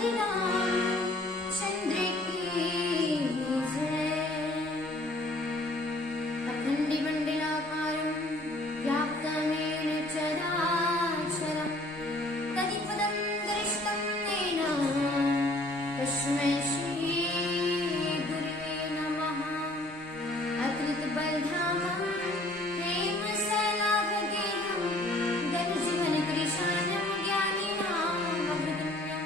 हरि राम चंद्र की जय। अखंडमंडलाकारं व्याप्तमेन चराचरं तत्पदं दृष्टं येन तस्मै श्री गुरुवे नमः। अकृतबलधामं हेमशैलाभगेहं धनुजीवनकृशानं ज्ञानिनामग्रगण्यं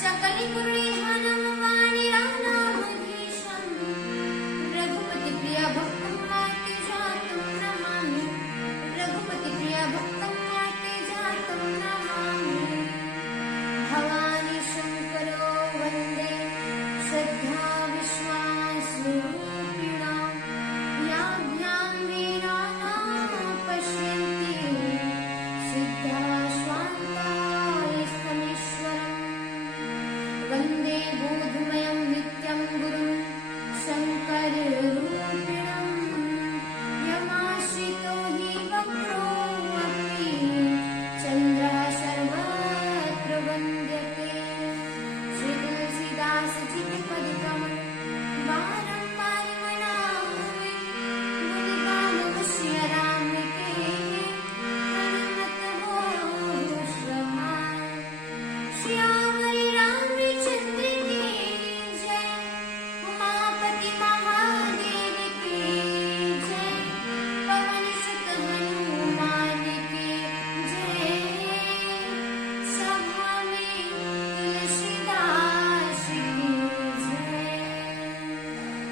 सकलगुणनिधानं वाणिरानामधीशं रघुपतिप्रियभक्तं मार्तिजातं नमामि। रघुपतिप्रियभक्तं मार्तिजातं नमामि। भवानी शङ्करो वन्दे श्रद्धा विश्वासरूपिणां याभ्यां वीराणां पश्यन्ति सिद्धाश्वान्तायस्तमीश्वरम्। वन्दे बोधमयं नित्यं गुरुं शङ्कररूपिणं यमाश्रितो हि वक्रोऽपि चन्द्रः सर्वत्र वन्द्यते। श्री तुलसीदास जी के पदकमल बारंबार मनावे गुणगान राम के हनुमत हो श्रवण। श्याम रामचंद्र की जय। उमापति महादेव की जय। पवन सुत हनुमान की जय। सभा में तुलसीदास की जय।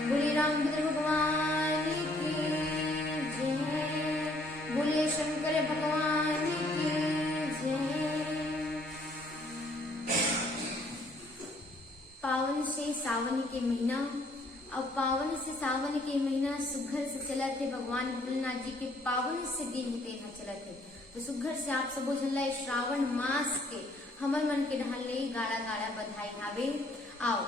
बोले रामचंद्र भगवान की जय। बोले शंकर भगवान की जय। पावन से सावन के महीना अब पावन से सावन के महीना सुघर से चलत है। भगवान भोलेनाथ जी के पावन से दिन तेना चलत है। तो सुघर से आप सब झल्ला श्रावण मास के हमर मन के ढाले गाड़ा गाड़ा बधाई हावे। आओ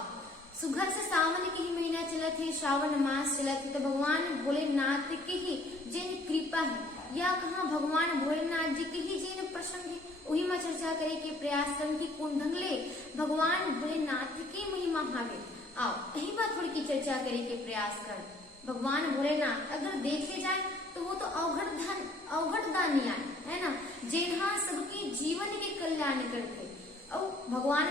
सुघर से सावन के ही महीना चलत है, श्रावण मास चलत है। तो भगवान भोलेनाथ के ही जिन कृपा है या कहा भगवान भोलेनाथ जी के ही जिन प्रसंग है वही में चर्चा करे के प्रयास करन की कौन ढंगले भगवान भोलेनाथ की महिमा हावे। आओ यही बात थोड़ी की चर्चा करे के प्रयास कर। भगवान भोलेनाथ अगर देखे जाए तो वो तो अवघट दानी है ना, जिन्हा सबके जीवन के कल्याण करते। और भगवान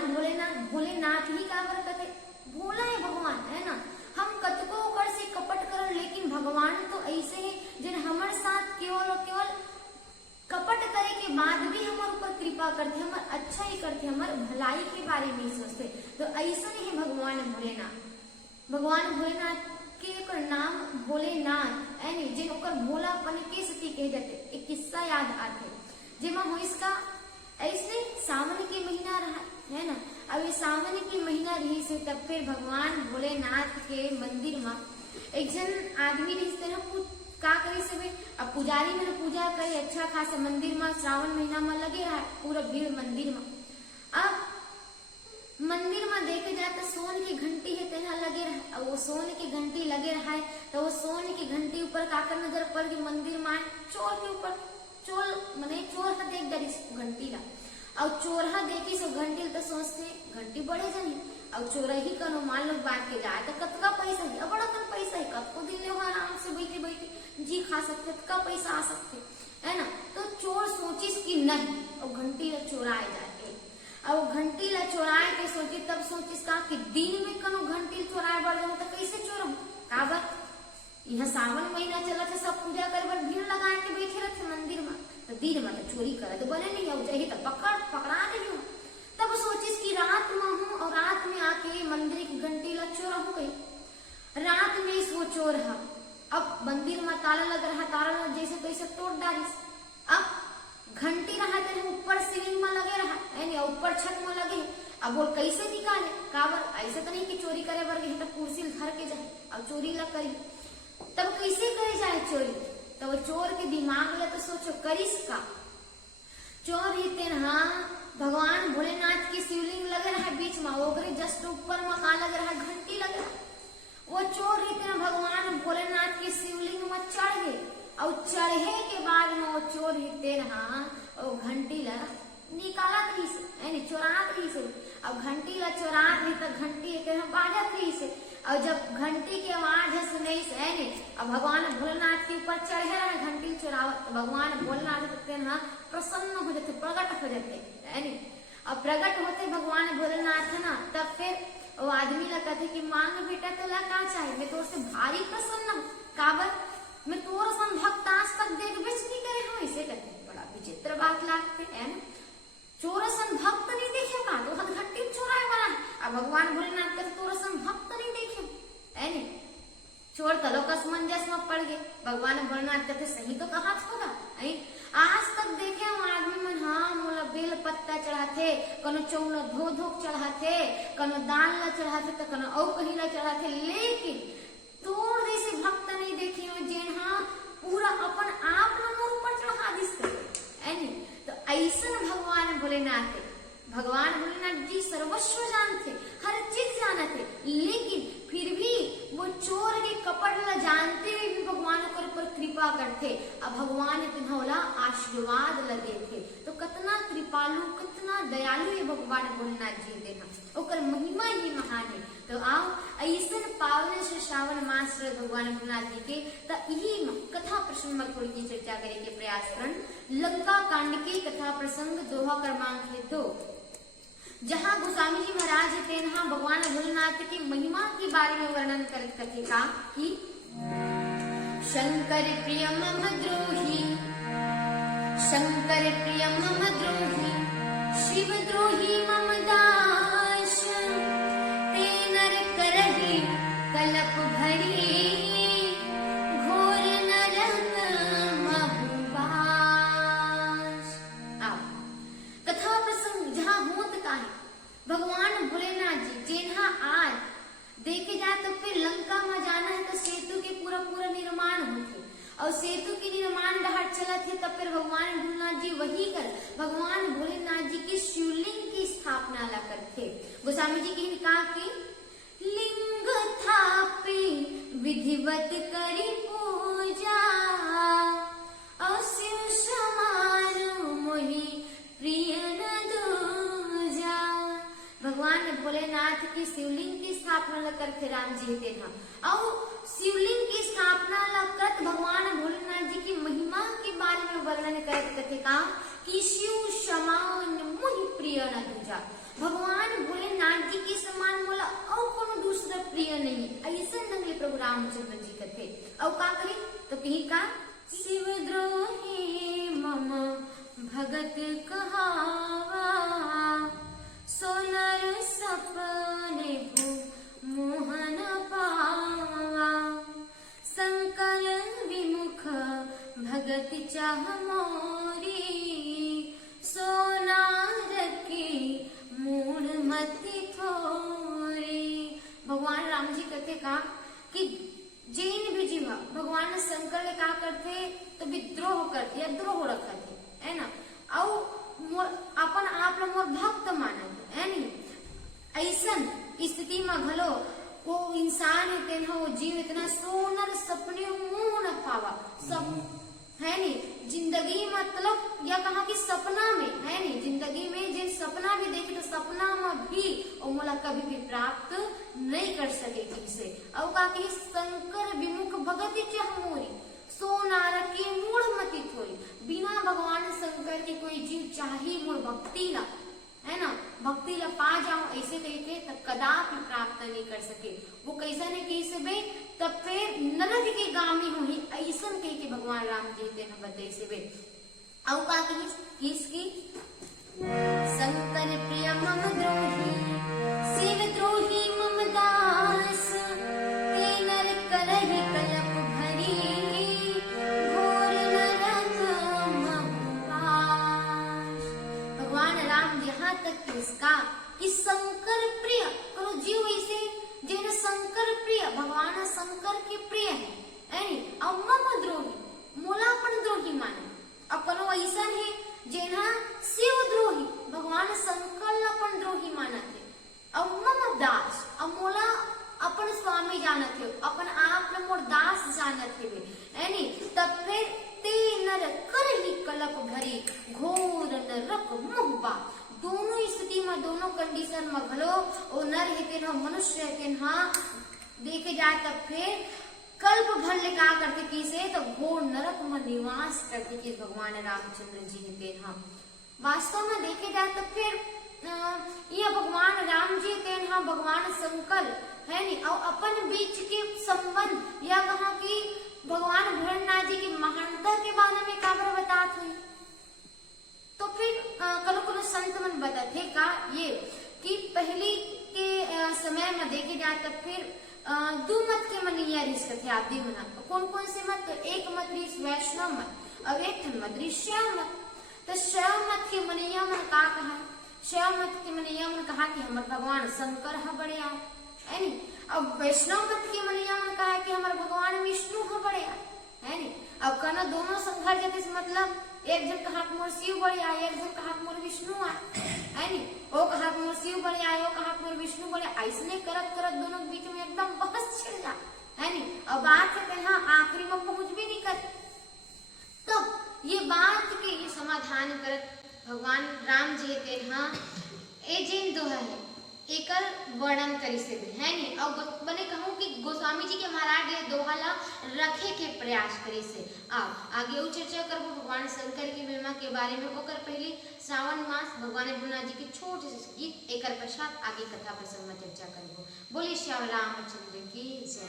भोलेनाथ ही का बरकत है, भोला है भगवान है ना। हम कतको कर से कपट कर, लेकिन भगवान तो ऐसे है जिन हमारे साथ केवल और केवल कपट करे के बाद भी हमारे ऊपर कृपा करते, हमारे अच्छा ही करते, हमारे भलाई के बारे में सोचते। तो ऐसा नहीं है भगवान भोलेनाथ। भगवान भोलेनाथ के ओकर नाम भोलेनाथ यानी जिन ओकर भोलापन के सती कहे जाते। एक किस्सा याद आते जेमा हो इसका ऐसे सावन के महीना रहा है ना। अब ये सावन के महीना रही से तब फिर भगवान भोलेनाथ के मंदिर में एक जन आदमी रही का करे से अब पुजारी में पूजा करे अच्छा खासा मंदिर में श्रावण महीना में लगे रहा पूरा भीड़ मंदिर में। अब मंदिर में देखे जाए तो सोन की घंटी है तेना लगे रहा। अब वो सोन की घंटी लगे रहा है तो वो सोन की घंटी ऊपर काकर नजर पड़ गई मंदिर में चोर के ऊपर। चोर हा देख गई घंटी ला। अब चोरहा देखी सो घंटी तो सोचते घंटी बढ़े जानी। अब चोर ही कनो मान लो बांट के जाए तो कतका पैसा है, बड़ा कम पैसा है, कतको दिन ले आराम से बैठे बैठे जी खा सकते, कतका पैसा आ सकते है ना। तो चोर सोचिस कि नहीं अब घंटी ला चोराए जाए। अब घंटी ला चोराए के सोची तब सोचिस का कि दिन में कनो घंटी चोराए बढ़ जाऊं तो कैसे चोरम काबर। यहाँ सावन महीना चला था, सब पूजा करे बर भीड़ लगा के बैठे रहते मंदिर में। तो दिन में तो चोरी करे तो बने नहीं हो जाए तो पकड़ा नहीं हो। तब सोचिस कि रात में हूँ और रात में आके मंदिर की घंटी ला चोरा हो गई। रात में वो चोर है अब मंदिर में ताला लग रहा, ताला जैसे तैसे तोड़ डालिस। अब घंटी रहा तो ऊपर सीलिंग में लगे रहा यानी ऊपर छत में लगे। अब वो कैसे निकाले काबर, ऐसे तो नहीं कि चोरी करे बर गए तो कुर्सी धर के जाए अब चोरी ला करी। तब कैसे करे जाए चोरी। तो वो चोर के दिमाग में तो सोचो करिस का। चोर ही तेना भगवान भोलेनाथ की शिवलिंग लगे रहा बीच में, ओकरे जस्ट ऊपर में का लगे रहा घंटी लगे। वो चोर ही तेना भगवान भोलेनाथ की शिवलिंग में चढ़ गए और चढ़े के बाद में वो चोर ही तेना घंटी ला निकाला यानी चोरा रही से। अब घंटी ला चोरात रही तो घंटी के हम बाजत रही से, और जब घंटी के आवाज सुने से है नहीं, अब भगवान भोलेनाथ के ऊपर चढ़े रहे घंटी चुरावत, तो भगवान भोलेनाथ हाँ प्रसन्न हो जाते, प्रकट हो जाते है नहीं। अब प्रकट होते भगवान भोलेनाथ है ना, तब फिर वो आदमी ला कहते कि मांग बेटा तो ला का चाहिए, मैं तोर से भारी प्रसन्न काबर, मैं तोर सन भक्त आज तक देख बेच नहीं करे हो, इसे कहते बड़ा विचित्र बात लागते है ना। चोरसन भक्त नहीं देखे का तो हद घंटी चोराए वाला, अब भगवान भोलेनाथ कहते चोरसन भक्त नहीं देखे है नहीं। चोर तलो कसमंजस में पड़ गए, भगवान भोलेनाथ कहते सही तो कहा होगा, आज तक देखे हम आदमी मन हाँ मोला बेल पत्ता चढ़ाते, कनो चौला धो धो चढ़ाते, कनो दान ला चढ़ाते, तो कनो औ कहीं ला चढ़ाते, लेकिन तोर जैसे भक्त नहीं देखे हो जेन हाँ पूरा अपन आप मोर ऊपर चढ़ा दिसते है नहीं। तो ऐसा भगवान भोलेनाथ, भगवान भोलेनाथ जी सर्वस्व जानते, हर चीज जानते, लेकिन फिर भी वो चोर के कपट ला जानते हुए भी भगवान के ऊपर कृपा करते, अब भगवान तिन्होला आशीर्वाद लगे थे। तो कितना कृपालु कितना दयालु ये भगवान भोलेनाथ जी देना, ओकर महिमा ही महान है। तो आओ ऐसा पावन से श्रावण मास भगवान भोलेनाथ जी के तो यही कथा प्रसंग में थोड़ी की चर्चा करे के प्रयास करन। लंका कांड के कथा प्रसंग दोहा क्रमांक है 2, जहाँ गोस्वामी जी महाराज थे भगवान भोलेनाथ की महिमा के बारे में वर्णन करते थे का कि शंकर प्रिय मम द्रोही, शंकर प्रिय मम द्रोही, शिव द्रोही मम दास, ते नर करहि कलप भरी, घोर नरक महु बास। कथा प्रसंग जहाँ होत का है भगवान भोलेनाथ जी जिन्हा आज देखे जाए तो फिर लंका में जाना है तो सेतु के पूरा पूरा निर्माण होते, और सेतु के निर्माण डहर चलत है, तब फिर भगवान भोलेनाथ जी वही कर भगवान भोलेनाथ जी की शिवलिंग की स्थापना ला करते। गोस्वामी जी की कहा कि लिंग थापे विधिवत करी पूजा, और शिव समारो मोहि प्रिय न दूजा। भगवान भोलेनाथ की शिवलिंग की स्थापना ला करते राम जी थे ना, और शिवलिंग की स्थापना ला कर भगवान भोलेनाथ जी की महिमा के बारे में वर्णन करते का कि शिव समान मोहि प्रिय न दूजा, भगवान भोलेनाथ जी के समान मोला और कोनो दूसरा प्रिय नहीं। ऐसा नंगले प्रभु रामचंद्र जी कहते, और का करी तो कहीं का शिव द्रोही मम भगत कहावा, सोनर सपने भू मोहन पावा, शंकर विमुख भगत चाह मोरी, सोनार की मूड मति थोरी। भगवान राम जी कहते का कि जैन भी जीवा भगवान शंकर ने कहा करते तो विद्रोह करते या द्रोह रखते है ना, और अपन आप लोग मोर भक्त मानत है नहीं। ऐसा स्थिति में घलो वो इंसान है वो जीव इतना सोनर सपने मुंह न पावा सब है नहीं, जिंदगी मतलब या कहा कि सपना में है नहीं, जिंदगी में जिन सपना भी देखे तो सपना में भी और मोला कभी भी प्राप्त नहीं कर सके जिनसे। और कहा कि शंकर विमुख भगत चाह मोरी, सोनार की मूढ़ मति थोड़ी, बिना भगवान शंकर के कोई जीव चाहे मोर भक्ति ला है ना, भक्ति ला पा जाओ ऐसे कहते तब कदापि प्राप्त नहीं कर सके। वो कैसा ने कैसे बे तब फिर नरक के गामी हो ही ऐसा कह के भगवान राम जी ते न बते से बे। औ का किसकी शंकर प्रिय मम द्रोही, शिव द्रोही मम दास, ते नर करहि कलप भरी, घोर नरक महु बास। भगवान राम यहाँ तक इसका कि शंकर प्रिय करो जीव ऐसे जिन शंकर प्रिय भगवान शंकर के प्रिय है और मम द्रोही मोला अपन द्रोही माने, अपन ऐसा है जिन्हा शिव द्रोही भगवान शंकर अपन द्रोही माना थे, और मम दास और मोला अपन स्वामी जानत थे, अपन आप न मोर दास जानत थे है तब फिर ते नर कर ही कलप भरी, घोर नरक महु बास। दोनों स्थिति में दोनों कंडीशन में भलो वो नर हेते न मनुष्य हेते हाँ देखे जाए तब फिर कल्प भर ले का करते किसे तो घोर नरक में निवास करते कि भगवान रामचंद्र जी हेते हाँ। वास्तव में देखे जाए तो फिर यह भगवान राम जी हेते हाँ भगवान शंकर है नी और अपन बीच के संबंध या कहा कि भगवान भोलेनाथ जी की महानता के बारे में काबर बतात हुई। तो फिर कलो संत मन बताते का ये कि पहले के समय में देखे जाए तब फिर दो मत के मनिया रिश्ते थे आदि मना। कौन कौन से मत? तो एक मत ऋषि वैष्णव मत और एक मत ऋषि मत। तो शैव मत के मनिया मन का कहा? शैव मत के मनिया मन कहा कि हमारे भगवान शंकर है बड़े है नी। अब वैष्णव मत के मनिया मन कहा कि हमारे भगवान विष्णु है बड़े है नी। अब कहना दोनों संघर्ष जैसे मतलब एक जन कहा मोर शिव बड़े आए, एक जन कहा मोर विष्णु आए है नी। वो कहा मोर शिव बड़े आए, वो कहा मोर विष्णु बड़े, ऐसने करत करत दोनों के बीच में एकदम बहस छिड़ जा है नी। अब बात कहते हैं आखिरी में पहुंच भी नहीं कर। तो ये बात के ये समाधान करत भगवान राम जी के हाँ ए जिन दोहा है एकर वर्णन करी से है नी। और बने कहूं कि गोस्वामी जी के महाराज ले दोहाला रखे के प्रयास करे से आगे वो चर्चा करबो भगवान शंकर की महिमा के बारे में। ओकर पहले श्रावण मास भगवान भोलेनाथ जी के छोटे से गीत एकर पश्चात आगे कथा प्रसंग में चर्चा करबो। बोले श्याम रामचंद्र की जय।